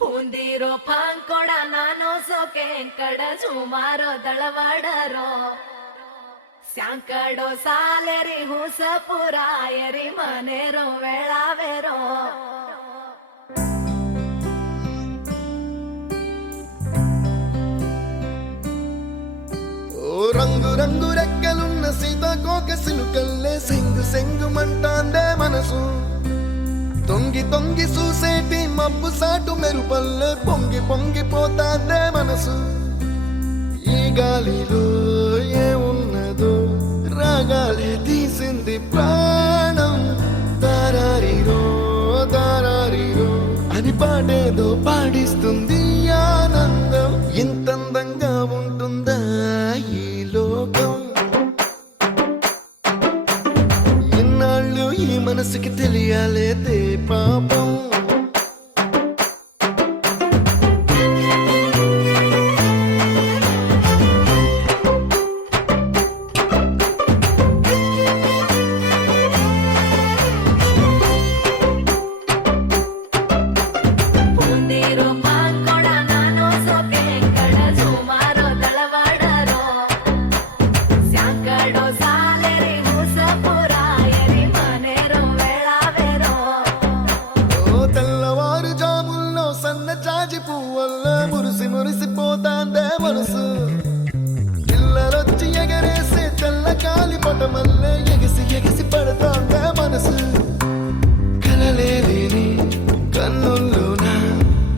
ಪೂಂದಿರೋ ಪಾಂಕೊಡ ನಾನು ಸೋಕೆ ಕಡ ಸುಮಾರೋ ದಳವಾಡರೋ ಸ್ಯಾಂಕಡೋ ಸಾಲೆರಿ ಹುಸ ಪುರಾಯರಿ ಮನೆರೋ ವೇಳಾವೆರೋ రంగు రంగు రెక్కలున్న సీతాకోక సిలుకల్లే సెంగు సెంగు మంటాందే మనసు తొంగి తొంగి చూసేటి మబ్బు సాటు మెరుపల్లే పొంగి పొంగి పోతాందే మనసు ఈ గాలిలో ఏమున్నదో రాగాలే తీసింది ప్రాణం దారారిరో దారారిరో అని పాడేదో పాడిస్తుంది ఆనందం ఇంతందంగా ఉంటుందా ఈ లోకం ఇన్నాళ్ళు ఈ మనసుకి తెలియాలేదే పాపం ಪೂಂದಿರೋ ಪಾಂಕೊಡ ನಾನು ಸೋಕೆ ಕಡ ಸುಮಾರೋ ದಳವಾಡರೋ ಸ್ಯಾಂಕಡೋ ಸಾಲೆರಿ ಹುಸ ಪುರಾಯರಿ ಮನೆರೋ ವೇಳಾವೆರೋ ఓ తెల్లవారు జాముల్లో సన్న జాజి పువ్వల్ల మురిసి మురిసిపోతాందే మనసు పిల్లలొచ్చి ఎగరేసే తెల్ల కాలి పటమల్లే ఎగిసి ఎగిసి పడతాందే మనసు కలలేని కన్నుల్లోన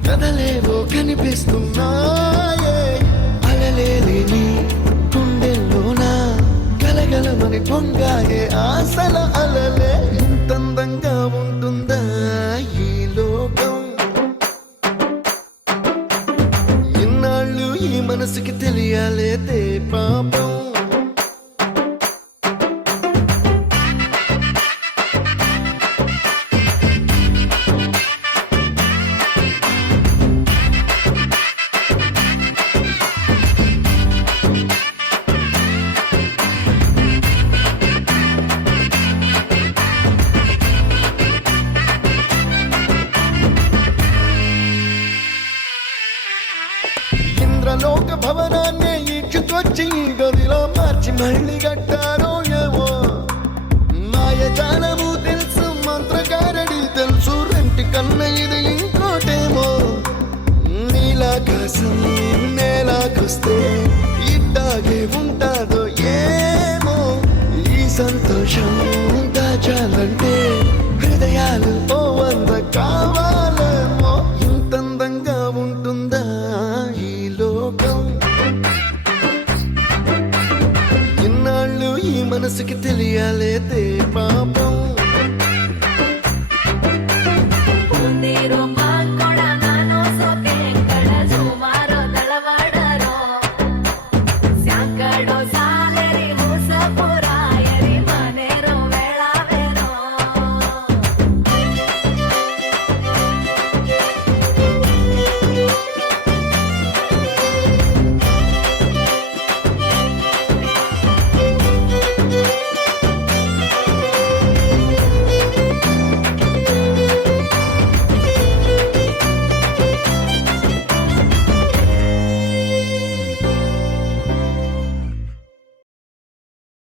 కదలేవో కనిపిస్తున్నాయే అలలేని గుండెల్లోన గలగలమని పొంగాయే ఆశల అలలే ఇంతందంగా ఉంటుందా ఈ లోకం ఇన్నాళ్ళు ఈ మనసుకి తెలియాలేదే పాపం ఇంద్రలోక భవనాన్ని ఈడ్చుకొచ్చి ఈ గదిలో మార్చి మళ్ళీ కట్టారో ఏమో మాయజాలము తెలుసు మంత్రగారడి తెలుసు రెంటి కన్న ఇది ఇంకోటేమో నీలాకాశం నేలాకొస్తే ఇట్టాగే ఉంటాదో ఏమో ఈ సంతోషం దాచాలంటే హృదయాలు ఓ వంద కావాలేమో ఇంతందంగా ఉంటుందా ఈ లోకం ఇన్నాళ్ళు ఈ మనసుకి తెలియాలేదే పాపం ಪೂಂದಿರೋ ಪಾಂಕೊಡ